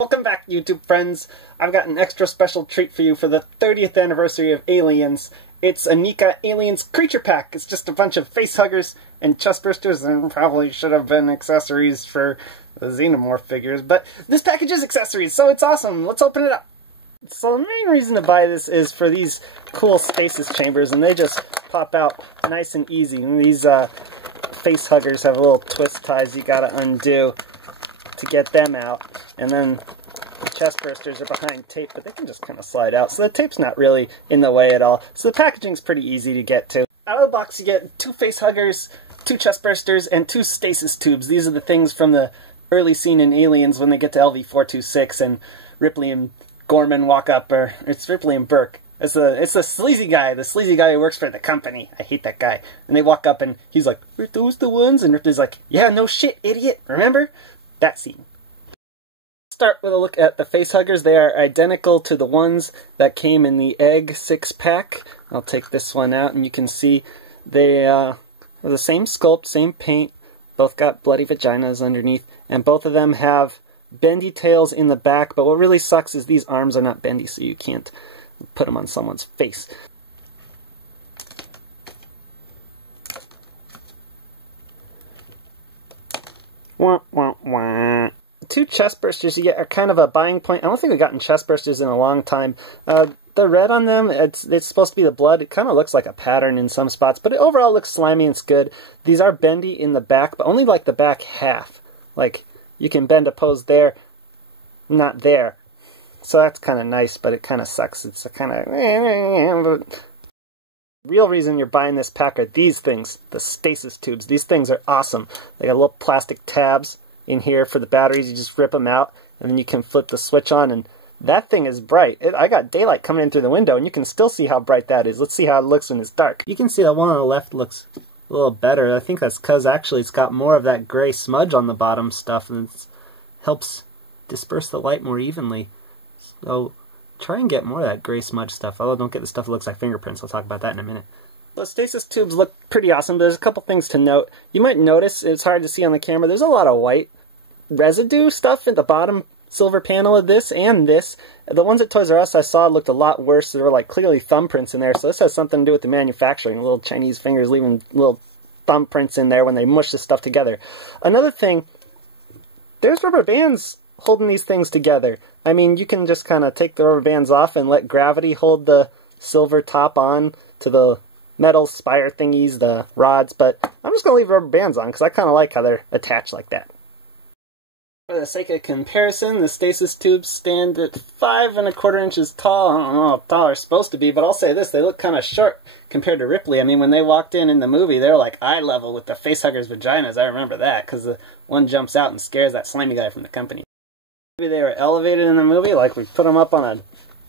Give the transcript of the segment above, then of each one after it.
Welcome back, YouTube friends. I've got an extra special treat for you for the 30th anniversary of Aliens. It's a Neca-Aliens-Creature Pack. It's just a bunch of facehuggers and chestbursters, and probably should have been accessories for the xenomorph figures, but this package is accessories, so it's awesome. Let's open it up. So the main reason to buy this is for these cool stasis chambers, and they just pop out nice and easy. And these facehuggers have little twist ties you gotta undo to get them out, and then the chestbursters are behind tape, but they can just kind of slide out, so the tape's not really in the way at all. So the packaging's pretty easy to get to. Out of the box you get 2 facehuggers, 2 chestbursters, and 2 stasis tubes. These are the things from the early scene in Aliens when they get to LV-426 and Ripley and Gorman walk up, or it's Ripley and Burke. It's the sleazy guy who works for the company. I hate that guy. And they walk up and he's like, "Are those the ones?" And Ripley's like, "Yeah, no shit, idiot, remember?" That scene. Start with a look at the facehuggers. They are identical to the ones that came in the Egg 6-pack. I'll take this one out and you can see they are the same sculpt, same paint. Both got bloody vaginas underneath, and both of them have bendy tails in the back, but what really sucks is these arms are not bendy, so you can't put them on someone's face. Wah, wah, wah. 2 chestbursters you get are kind of a buying point. I don't think we've gotten chestbursters in a long time. The red on them, it's supposed to be the blood. It kind of looks like a pattern in some spots, but it overall looks slimy and it's good. These are bendy in the back, but only like the back half. Like, you can bend a pose there, not there. So that's kind of nice, but it kind of sucks. It's a kind of... The real reason you're buying this pack are these things, the stasis tubes. These things are awesome. They got little plastic tabs in here for the batteries. You just rip them out, and then you can flip the switch on, and that thing is bright. I got daylight coming in through the window, and you can still see how bright that is. Let's see how it looks when it's dark. You can see that one on the left looks a little better. I think that's because actually it's got more of that gray smudge on the bottom stuff, and it helps disperse the light more evenly. So try and get more of that gray smudge stuff, although don't get the stuff that looks like fingerprints. I'll talk about that in a minute. The stasis tubes look pretty awesome, but there's a couple things to note. You might notice, it's hard to see on the camera, there's a lot of white residue stuff at the bottom silver panel of this and this. The ones at Toys R Us I saw looked a lot worse. There were like clearly thumbprints in there, so this has something to do with the manufacturing. Little Chinese fingers leaving little thumbprints in there when they mush this stuff together. Another thing, there's rubber bands holding these things together. I mean, you can just kind of take the rubber bands off and let gravity hold the silver top on to the metal spire thingies, the rods, but I'm just going to leave rubber bands on because I kind of like how they're attached like that. For the sake of comparison, the stasis tubes stand at 5 1/4 inches tall. I don't know how tall they're supposed to be, but I'll say this, they look kind of short compared to Ripley. I mean, when they walked in the movie, they were like eye level with the facehuggers' vaginas. I remember that, because the one jumps out and scares that slimy guy from the company. Maybe they were elevated in the movie, like we put them up on a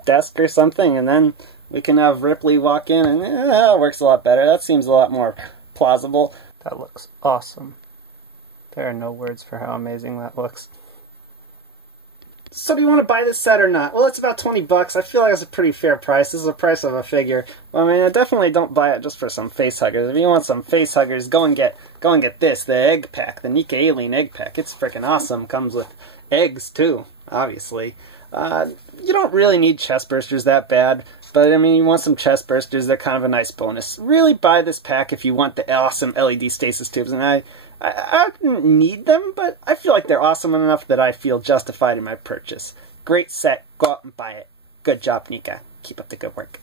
desk or something, and then we can have Ripley walk in, and it works a lot better. That seems a lot more plausible. That looks awesome. There are no words for how amazing that looks. So do you want to buy this set or not? Well, it's about 20 bucks. I feel like it's a pretty fair price. This is the price of a figure. Well, I mean, I definitely don't buy it just for some facehuggers. If you want some facehuggers, go and get this, the egg pack, the Neca-Alien egg pack. It's freaking awesome. Comes with eggs too, obviously. You don't really need chestbursters that bad, but I mean, you want some chestbursters, they're kind of a nice bonus. Really buy this pack if you want the awesome LED stasis tubes, and I don't need them, but I feel like they're awesome enough that I feel justified in my purchase. Great set, go out and buy it. Good job, Neca. Keep up the good work.